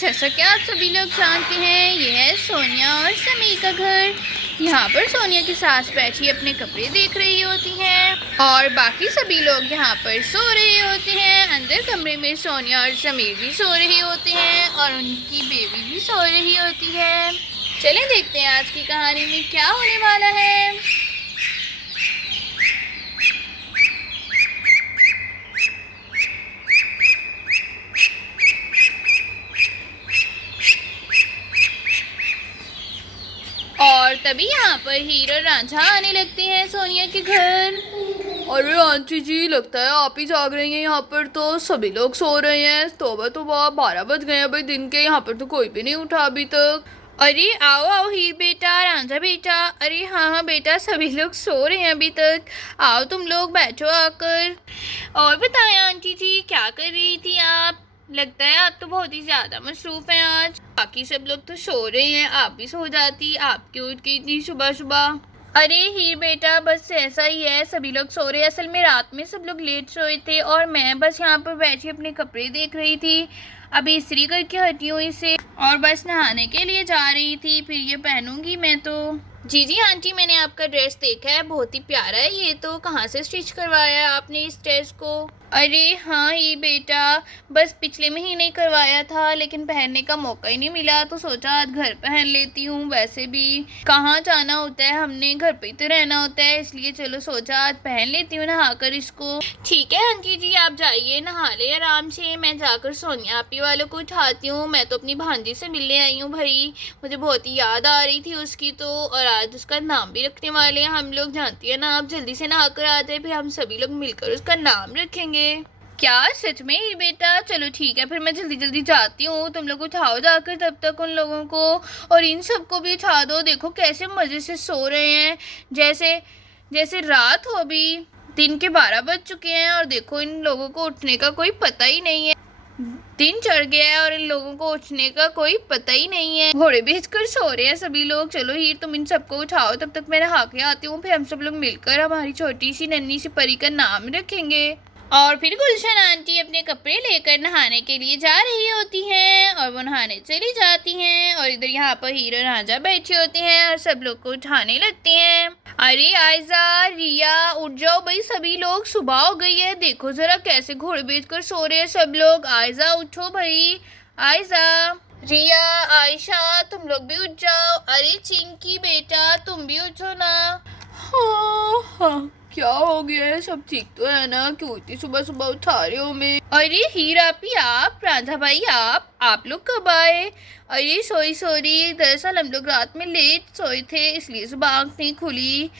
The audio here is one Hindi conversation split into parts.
जैसा कि आप सभी लोग जानते हैं, ये है सोनिया और समीर का घर। यहाँ पर सोनिया की सास बैठी अपने कपड़े देख रही होती हैं और बाकी सभी लोग यहाँ पर सो रहे होते हैं। अंदर कमरे में सोनिया और समीर भी सो रहे होते हैं और उनकी बेबी भी सो रही होती है। चलें देखते हैं आज की कहानी में क्या होने वाला है। और तभी यहाँ पर हीरो और रांझा आने लगते हैं सोनिया के घर। अरे आंटी जी, लगता है आप ही जाग रही हैं। यहाँ पर तो सभी लोग सो रहे हैं। तौबा तौबा, 12 बज गए हैं भाई दिन के। यहाँ पर तो कोई भी नहीं उठा अभी तक। अरे आओ आओ हीर बेटा, रांझा बेटा। अरे हाँ बेटा, सभी लोग सो रहे हैं अभी तक। आओ तुम लोग बैठो आकर। और बताएं आंटी जी, क्या कर रही थी आप? लगता है आप तो बहुत ही ज़्यादा मसरूफ़ हैं आज। बाकी सब लोग तो सो रहे हैं, आप भी सो जाती। आप क्यों उठ गई इतनी सुबह सुबह? अरे हीर बेटा, बस ऐसा ही है, सभी लोग सो रहे हैं। असल में रात में सब लोग लेट सोए थे और मैं बस यहाँ पर बैठी अपने कपड़े देख रही थी। अभी इस्त्री करके हटी हुई इसे और बस नहाने के लिए जा रही थी, फिर ये पहनूंगी मैं तो। जी आंटी, मैंने आपका ड्रेस देखा है, बहुत ही प्यारा है ये तो। कहाँ से स्टिच करवाया है आपने इस ड्रेस को? अरे हाँ ही बेटा, बस पिछले महीने ही करवाया था, लेकिन पहनने का मौका ही नहीं मिला तो सोचा आज घर पहन लेती हूँ। वैसे भी कहाँ जाना होता है, हमने घर पे ही तो रहना होता है, इसलिए चलो सोचा आज पहन लेती हूँ नहाकर इसको। ठीक है आंटी जी, आप जाइए नहा ले आराम से। मैं जाकर सोनिया आपी वालों को उठाती हूँ। मैं तो अपनी भांजी से मिलने आई हूँ भाई, मुझे बहुत ही याद आ रही थी उसकी तो। और आज उसका नाम भी रखने वाले हैं हम लोग, जानती है ना आप। जल्दी से नहा कर आते हैं, फिर हम सभी लोग मिलकर उसका नाम रखेंगे। क्या सच में ही बेटा? चलो ठीक है, फिर मैं जल्दी जल्दी जाती हूँ। तुम लोग उठाओ जाकर तब तक उन लोगों को, और इन सबको भी उठा दो। देखो कैसे मज़े से सो रहे हैं, जैसे जैसे रात हो। अभी दिन के 12 बज चुके हैं और देखो इन लोगों को उठने का कोई पता ही नहीं है। दिन चढ़ गया है और इन लोगों को उठने का कोई पता ही नहीं है। घोड़े बेचकर सो रहे हैं सभी लोग। चलो हीर, तुम इन सबको उठाओ, तब तक मैं नहा के आती हूँ, फिर हम सब लोग मिलकर हमारी छोटी सी नन्ही सी परी का नाम रखेंगे। और फिर गुलशन आंटी अपने कपड़े लेकर नहाने के लिए जा रही होती हैं और वो नहाने चली जाती हैं। और इधर यहाँ पर हीरो रांझा बैठे होते हैं और सब लोग को उठाने लगते हैं। अरे आयजा, रिया, उठ जाओ भाई सभी लोग, सुबह हो गई है। देखो जरा कैसे घोड़े बेचकर सो रहे हैं सब लोग। आयजा उठो भाई, आयजा, रिया, आयशा, तुम लोग भी उठ जाओ। अरे चिंकी बेटा, तुम भी उठो ना। हाँ हाँ, क्या हो गया है? सब ठीक तो है ना? क्यों इतनी सुबह सुबह उठा रहे हो मैं? अरे हीरापी आप, राधा भाई आप लोग कब आए? अरे सॉरी, दरअसल हम लोग रात में लेट सोए थे, इसलिए सुबह आँख नहीं खुली।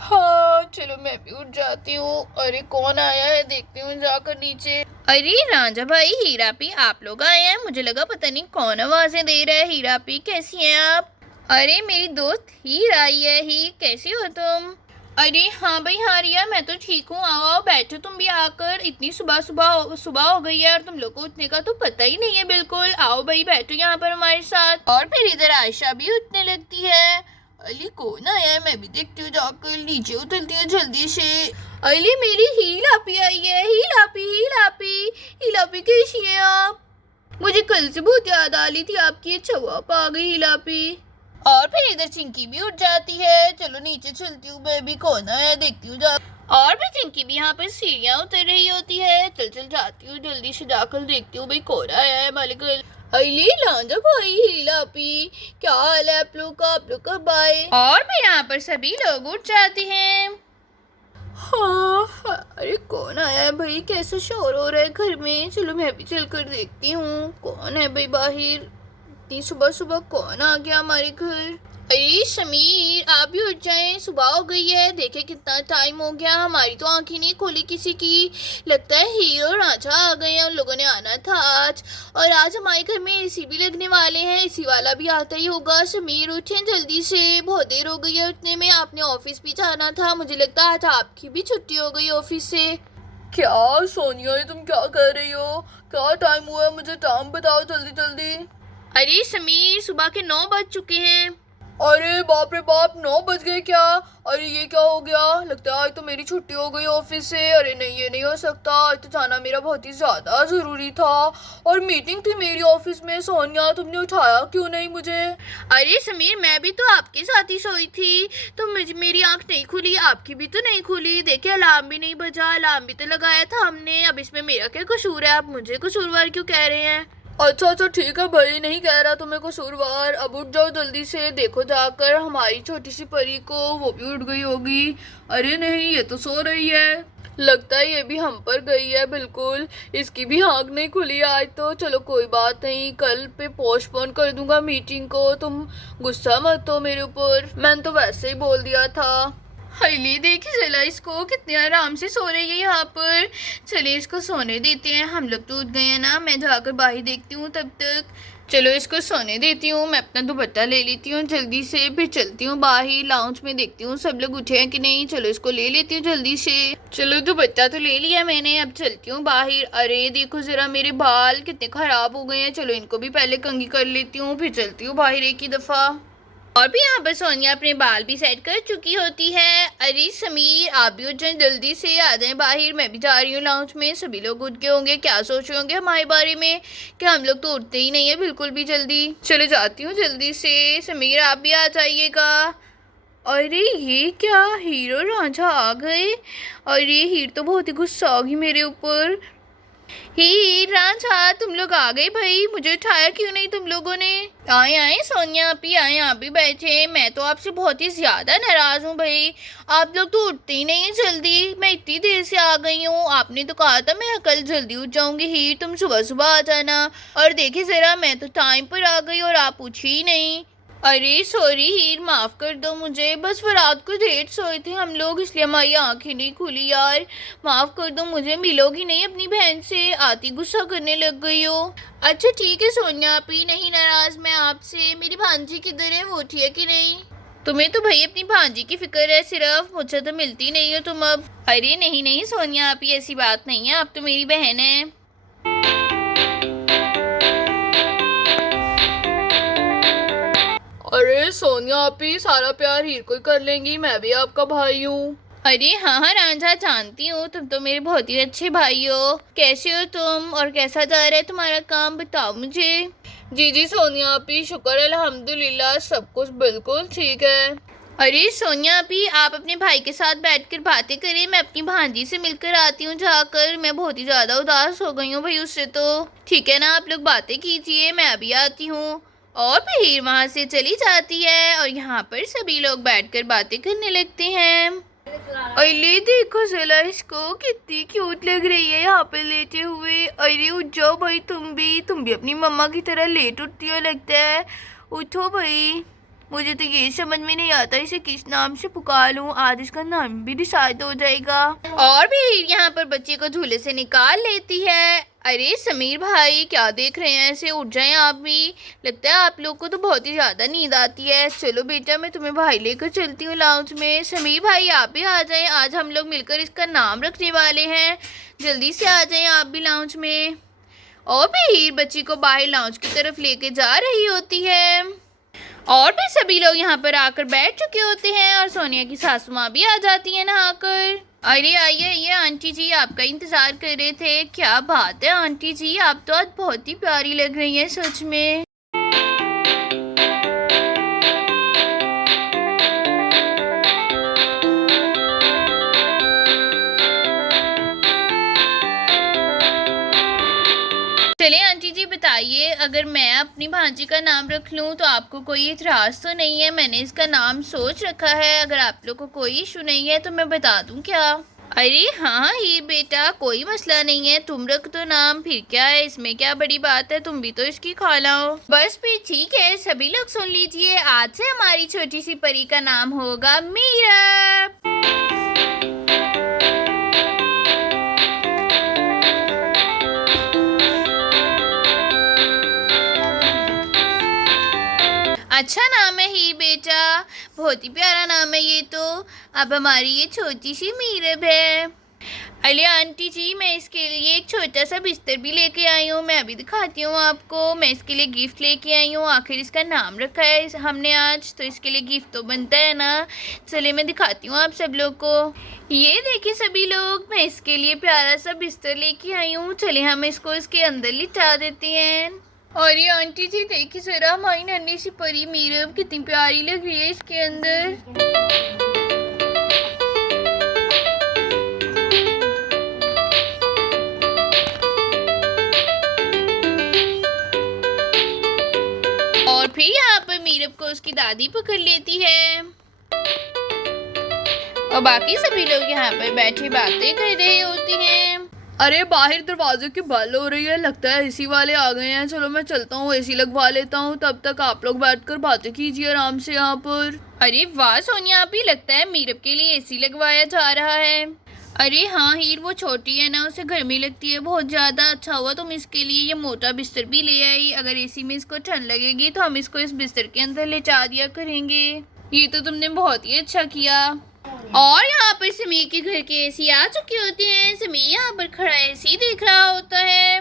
हाँ चलो, मैं भी उठ जाती हूँ। अरे कौन आया है, देखती हूँ जाकर नीचे। अरे राजा भाई, हीरापी आप लोग आए हैं? मुझे लगा पता नहीं कौन आवाजें दे रहा है। हीरापी कैसी हैं आप? अरे मेरी दोस्त हीर आई है। ही कैसी हो तुम? अरे हाँ भाई हाँ रिया, मैं तो ठीक हूँ। आओ आओ बैठो तुम भी आकर। इतनी सुबह हो गई है और तुम लोग को उठने का तो पता ही नहीं है बिल्कुल। आओ भाई बैठो यहाँ पर हमारे साथ। और फिर इधर आयशा भी उठने लगती है। अली कौन आया है, मैं भी देखती हूँ जाकर। नीचे उतरती हूँ जल्दी से। अली मेरी हीलापी आई है। हीलापी कैसी है आप? मुझे कल से बहुत याद आ रही थी आपकी। अच्छा हुआ आप आ गई हीलापी। और फिर इधर चिंकी भी उठ जाती है। चलो नीचे चलती हूँ, मैं भी कौन आया देखती हूँ जा। और फिर चिंकी भी यहाँ पर सीढ़ियाँ उतर रही होती है। चल जाती हूँ, जल्दी से जाकर देखती हूँ भाई कौन आया है मालिक। अली लांजा भाई, हीलापी, क्या हाल है आप लोग का? आप लोग कब आए? और फिर यहाँ पर सभी लोग उठ जाते हैं। हाँ, अरे कौन आया है भाई? कैसा शोर हो रहा है घर में? चलो मैं भी चल कर देखती हूँ कौन है भाई बाहर। इतनी सुबह सुबह कौन आ गया हमारे घर? अरे समीर, आप भी उठ जाएं, सुबह हो गई है। देखे कितना टाइम हो गया, हमारी तो आंखें नहीं खुली किसी की। लगता है हीरो राजा आ गए हैं, उन लोगों ने आना था आज। और आज हमारे घर में एसी भी लगने वाले हैं, एसी वाला भी आता ही होगा। समीर उठें जल्दी से, बहुत देर हो गई है उठने में। आपने ऑफिस भी जाना था, मुझे लगता है आज आपकी भी छुट्टी हो गई ऑफिस से। क्या सोनिया, ये तुम क्या कर रही हो? क्या टाइम हुआ है? मुझे टाइम बताओ जल्दी जल्दी। अरे समीर, सुबह के 9 बज चुके हैं। अरे बाप रे बाप, 9 बज गए क्या? अरे ये क्या हो गया? लगता है आज तो मेरी छुट्टी हो गई ऑफिस से। अरे नहीं, ये नहीं हो सकता, आज तो जाना मेरा बहुत ही ज्यादा जरूरी था और मीटिंग थी मेरी ऑफिस में। सोनिया, तुमने उठाया क्यों नहीं मुझे? अरे समीर, मैं भी तो आपके साथ ही सोई थी, तो मुझे मेरी आंख नहीं खुली, आपकी भी तो नहीं खुली। देखिए अलार्म भी नहीं बजा, अलार्म भी तो लगाया था हमने। अब इसमें मेरा क्या कसूर है? आप मुझे कसूरवार क्यों कह रहे हैं? अच्छा अच्छा ठीक है भाई, नहीं कह रहा तुम्हें कसूरवार। अब उठ जाओ जल्दी से, देखो जाकर हमारी छोटी सी परी को, वो भी उठ गई होगी। अरे नहीं, ये तो सो रही है। लगता है ये भी हम पर गई है बिल्कुल, इसकी भी आँख नहीं खुली आज तो। चलो कोई बात नहीं, कल पे पोस्टपोन कर दूंगा मीटिंग को। तुम गुस्सा मत हो मेरे ऊपर, मैंने तो वैसे ही बोल दिया था। हईली देखिए जला इसको, कितने आराम से सो रही है यहाँ पर। चलिए इसको सोने देते हैं, हम लोग तो उठ गए हैं ना। मैं जाकर बाहर देखती हूँ तब तक। चलो इसको सोने देती हूँ, मैं अपना दुपट्टा ले लेती हूँ जल्दी से, फिर चलती हूँ बाहर लाउंज में, देखती हूँ सब लोग उठे हैं कि नहीं। चलो इसको ले लेती हूँ जल्दी से। चलो दुपट्टा तो ले लिया मैंने, अब चलती हूँ बाहर। अरे देखो जरा मेरे बाल कितने खराब हो गए हैं, चलो इनको भी पहले कंघी कर लेती हूँ, फिर चलती हूँ बाहर एक ही दफ़ा। और भी यहाँ पर सोनिया अपने बाल भी सेट कर चुकी होती है। अरे समीर, आप भी उठ जाएं, जल्दी से आ जाएं बाहर, मैं भी जा रही हूँ लाउंज में। सभी लोग उठ गए होंगे, क्या सोच रहे होंगे हमारे बारे में कि हम लोग तो उठते ही नहीं है बिल्कुल भी जल्दी। चले जाती हूँ जल्दी से। समीर आप भी आ जाइएगा। अरे ये क्या, हीरो रांझा आ गए। अरे हीर तो बहुत ही गुस्सा होगी मेरे ऊपर। ही रांझा, तुम लोग आ गए भाई, मुझे उठाया क्यों नहीं तुम लोगों ने? आए आए सोनिया, आप ही आए, आप भी बैठे। मैं तो आपसे बहुत ही ज्यादा नाराज हूँ भाई, आप लोग तो उठते ही नहीं है जल्दी। मैं इतनी देर से आ गई हूँ, आपने तो कहा था मैं कल जल्दी उठ जाऊंगी, ही तुम सुबह सुबह आ जाना। और देखिए जरा, मैं तो टाइम पर आ गई और आप उठी ही नहीं। अरे सॉरी हीर, माफ कर दो मुझे, बस वो रात को लेट सोए थे हम लोग, इसलिए हमारी आंखें नहीं खुली यार। माफ कर दो मुझे, मिलोगी नहीं अपनी बहन से, आती गुस्सा करने लग गई हो। अच्छा ठीक है सोनिया, आप ही नहीं नाराज मैं आपसे। मेरी भांजी किधर है, वो उठी है कि नहीं? तुम्हें तो भाई अपनी भांजी की फिक्र है सिर्फ, मुझे तो मिलती नहीं हो तुम अब। अरे नहीं नहीं सोनिया, आप ही ऐसी बात नहीं है, आप तो मेरी बहन है। अरे सोनिया, आप ही सारा प्यार हीर को ही कर लेंगी, मैं भी आपका भाई हूँ। अरे हाँ हाँ रांझा, जानती हूँ, तुम तो मेरे बहुत ही अच्छे भाई हो। कैसे हो तुम, और कैसा जा रहा है तुम्हारा काम, बताओ मुझे। जी जी सोनिया आप ही, शुक्र है अल्हम्दुलिल्लाह, सब कुछ बिल्कुल ठीक है। अरे सोनिया अभी आप अपने भाई के साथ बैठकर बातें करें, मैं अपनी भांजी से मिलकर आती हूँ जाकर। मैं बहुत ही ज़्यादा उदास हो गई हूँ भाई उससे तो। ठीक है ना, आप लोग बातें कीजिए, मैं अभी आती हूँ। और फिर हीर वहाँ से चली जाती है और यहाँ पर सभी लोग बैठकर बातें करने लगते हैं। अरे देखो जरा इसको, कितनी क्यूट लग रही है यहाँ पे लेटे हुए। अरे उठ जाओ भाई, तुम भी अपनी मम्मा की तरह लेट उठती हो लगता है। उठो भाई, मुझे तो ये समझ में नहीं आता इसे किस नाम से पुकारूं, आज इसका नाम भी डिसाइड हो जाएगा। और भी यहाँ पर बच्चे को झूले से निकाल लेती है। अरे समीर भाई, क्या देख रहे हैं ऐसे, उठ जाएं आप भी। लगता है आप लोग को तो बहुत ही ज़्यादा नींद आती है। चलो बेटा, मैं तुम्हें भाई लेकर चलती हूँ लाउंज में। समीर भाई आप भी आ जाएं, आज हम लोग मिलकर इसका नाम रखने वाले हैं। जल्दी से आ जाएं आप भी लाउंज में। और भी हीर बच्ची को बाहर लाउंज की तरफ लेके जा रही होती है। और भी सभी लोग यहाँ पर आकर बैठ चुके होते हैं और सोनिया की सासू माँ भी आ जाती है नहाकर। अरे आइए आइए आंटी जी, आपका इंतजार कर रहे थे। क्या बात है आंटी जी, आप तो आज बहुत ही प्यारी लग रही हैं सच में। चलिए आंटी जी बताइए, अगर मैं अपनी भांजी का नाम रख लूं तो आपको कोई इतराज़ तो नहीं है? मैंने इसका नाम सोच रखा है, अगर आप लोग को कोई इशू नहीं है तो मैं बता दूं क्या? अरे हाँ ही बेटा, कोई मसला नहीं है, तुम रख दो नाम, फिर क्या है, इसमें क्या बड़ी बात है, तुम भी तो इसकी खाला हो। बस फिर ठीक है, सभी लोग सुन लीजिए, आज से हमारी छोटी सी परी का नाम होगा मीरा। अच्छा नाम है ही बेटा, बहुत ही प्यारा नाम है ये तो। अब हमारी ये छोटी सी मीरब है। अरे आंटी जी, मैं इसके लिए एक छोटा सा बिस्तर भी लेके आई हूँ। मैं अभी दिखाती हूँ आपको। मैं इसके लिए गिफ्ट लेके आई हूँ। आखिर इसका नाम रखा है हमने आज, तो इसके लिए गिफ्ट तो बनता है ना। चलिए मैं दिखाती हूँ आप सब लोग को। ये देखिए सभी लोग, मैं इसके लिए प्यारा सा बिस्तर लेके आई हूँ। चलिए हम इसको इसके अंदर लिटा देते हैं। और ये आंटी जी देखिए जरा, हमारी नन्ही सी परी मीरब कितनी प्यारी लग रही है इसके अंदर। और फिर यहाँ पर मीरब को उसकी दादी पकड़ लेती है और बाकी सभी लोग यहाँ पर बैठे बातें कर रहे होते हैं। अरे बाहर दरवाजे की बल हो रही है, लगता है एसी वाले आ गए हैं। चलो मैं चलता हूँ, एसी लगवा लेता हूँ। तब तक आप लोग बैठकर बातें कीजिए आराम से यहाँ पर। अरे वाह सोनिया, आप ही लगता है मीरब के लिए एसी लगवाया जा रहा है। अरे हाँ हीर, वो छोटी है ना, उसे गर्मी लगती है बहुत ज़्यादा। अच्छा हुआ तुम इसके लिए ये मोटा बिस्तर भी ले आई। अगर एसी में इसको ठंड लगेगी तो हम इसको इस बिस्तर के अंदर ले जा दिया करेंगे। ये तो तुमने बहुत ही अच्छा किया। और यहाँ पर समीर के घर के एसी आ चुके होते हैं। समीर यहाँ पर खड़ा एसी देख रहा होता है।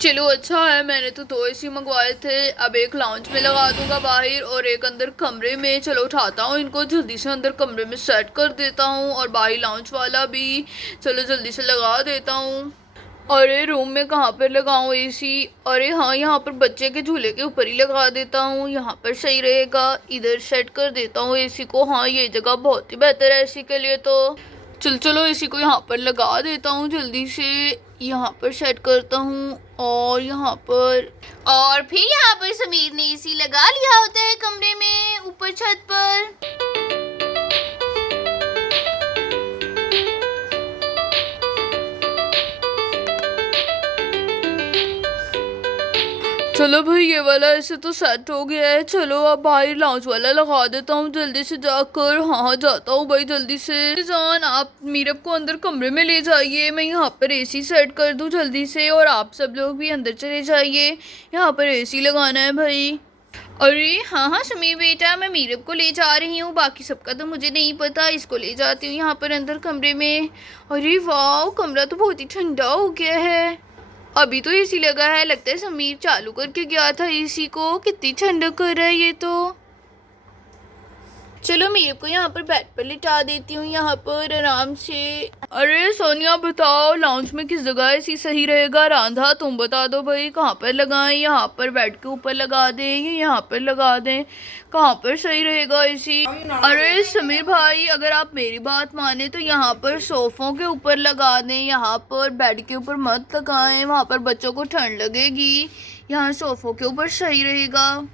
चलो अच्छा है, मैंने तो 2 एसी मंगवाए थे। अब एक लाउंज में लगा दूंगा बाहर और एक अंदर कमरे में। चलो उठाता हूँ इनको, जल्दी से अंदर कमरे में सेट कर देता हूँ। और बाहर लाउंज वाला भी चलो जल्दी से लगा देता हूँ। अरे रूम में कहाँ पर लगाऊँ एसी? अरे हाँ, यहाँ पर बच्चे के झूले के ऊपर ही लगा देता हूँ, यहाँ पर सही रहेगा। इधर सेट कर देता हूँ एसी को। हाँ ये जगह बहुत ही बेहतर है एसी के लिए तो। चलो इसी को यहाँ पर लगा देता हूँ जल्दी से। यहाँ पर सेट करता हूँ और यहाँ पर। और फिर यहाँ पर समीर ने एसी लगा लिया होता है कमरे में ऊपर छत पर। चलो भाई ये वाला ऐसे तो सेट हो गया है। चलो अब बाहर लाउंज वाला लगा देता हूँ जल्दी से जाकर। हाँ जाता हूँ भाई जल्दी से। जान आप मीरब को अंदर कमरे में ले जाइए, मैं यहाँ पर एसी सेट कर दूँ जल्दी से। और आप सब लोग भी अंदर चले जाइए, यहाँ पर एसी लगाना है भाई। अरे हाँ हाँ समीर बेटा, मैं मीरब को ले जा रही हूँ, बाकी सबका तो मुझे नहीं पता। इसको ले जाती हूँ यहाँ पर अंदर कमरे में। अरे वाह, कमरा तो बहुत ही ठंडा हो गया है। अभी तो एसी लगा है, लगता है समीर चालू करके गया था एसी को। कितनी ठंडक कर रहा है ये तो। चलो मीरब को यहाँ पर बेड पर लिटा देती हूँ, यहाँ पर आराम से। अरे सोनिया बताओ, लाउंज में किस जगह एसी सही रहेगा? रांधा तुम बता दो भाई, कहाँ पर लगाएं? यहाँ पर बेड के ऊपर लगा दें या यहाँ पर लगा दें? कहाँ पर सही रहेगा एसी? अरे समीर भाई, अगर आप मेरी बात माने तो यहाँ पर सोफों के ऊपर लगा दें, यहाँ पर बेड के ऊपर मत लगाएं, वहाँ पर बच्चों को ठंड लगेगी। यहाँ सोफों के ऊपर सही रहेगा।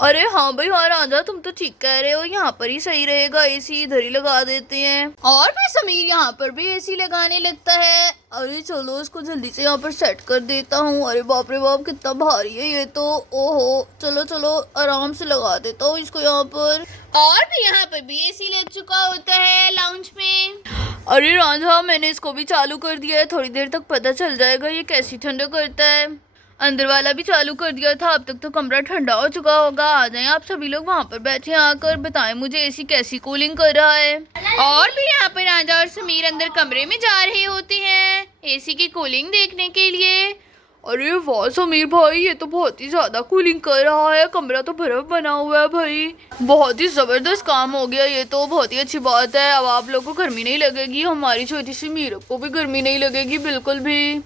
अरे हाँ भाई हाँ राजा, तुम तो ठीक कह रहे हो, यहाँ पर ही सही रहेगा एसी, इधर ही लगा देते हैं। और फिर समीर यहाँ पर भी एसी लगाने लगता है। अरे चलो इसको जल्दी से यहाँ पर सेट कर देता हूँ। अरे बाप रे बाप, कितना भारी है ये तो। ओहो, चलो चलो आराम से लगा देता हूँ इसको यहाँ पर। और भी यहाँ पर भी एसी लग चुका होता है लाउंज में। अरे राजा, मैंने इसको भी चालू कर दिया है, थोड़ी देर तक पता चल जाएगा ये कैसी ठंडक करता है। अंदर वाला भी चालू कर दिया था, अब तक तो कमरा ठंडा हो चुका होगा। आ जाएं आप सभी लोग वहाँ पर बैठे, आकर बताएं मुझे एसी कैसी कूलिंग कर रहा है। और भी यहाँ पर राजा और समीर अंदर कमरे में जा रहे होते हैं एसी की कूलिंग देखने के लिए। अरे वाह समीर भाई, ये तो बहुत ही ज्यादा कूलिंग कर रहा है। कमरा तो बर्फ बना हुआ है भाई, बहुत ही जबरदस्त काम हो गया ये तो। बहुत ही अच्छी बात है, अब आप लोगों को गर्मी नहीं लगेगी, हमारी छोटी सी मीरब को भी गर्मी नहीं लगेगी बिल्कुल भी।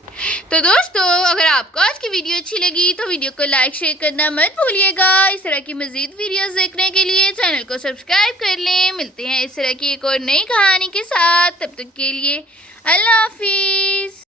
तो दोस्तों, अगर आपको आज की वीडियो अच्छी लगी तो वीडियो को लाइक शेयर करना मत भूलिएगा। इस तरह की मजीद वीडियोस देखने के लिए चैनल को सब्सक्राइब कर लें। मिलते हैं इस तरह की एक और नई कहानी के साथ, तब तक के लिए अल्लाह हाफिज।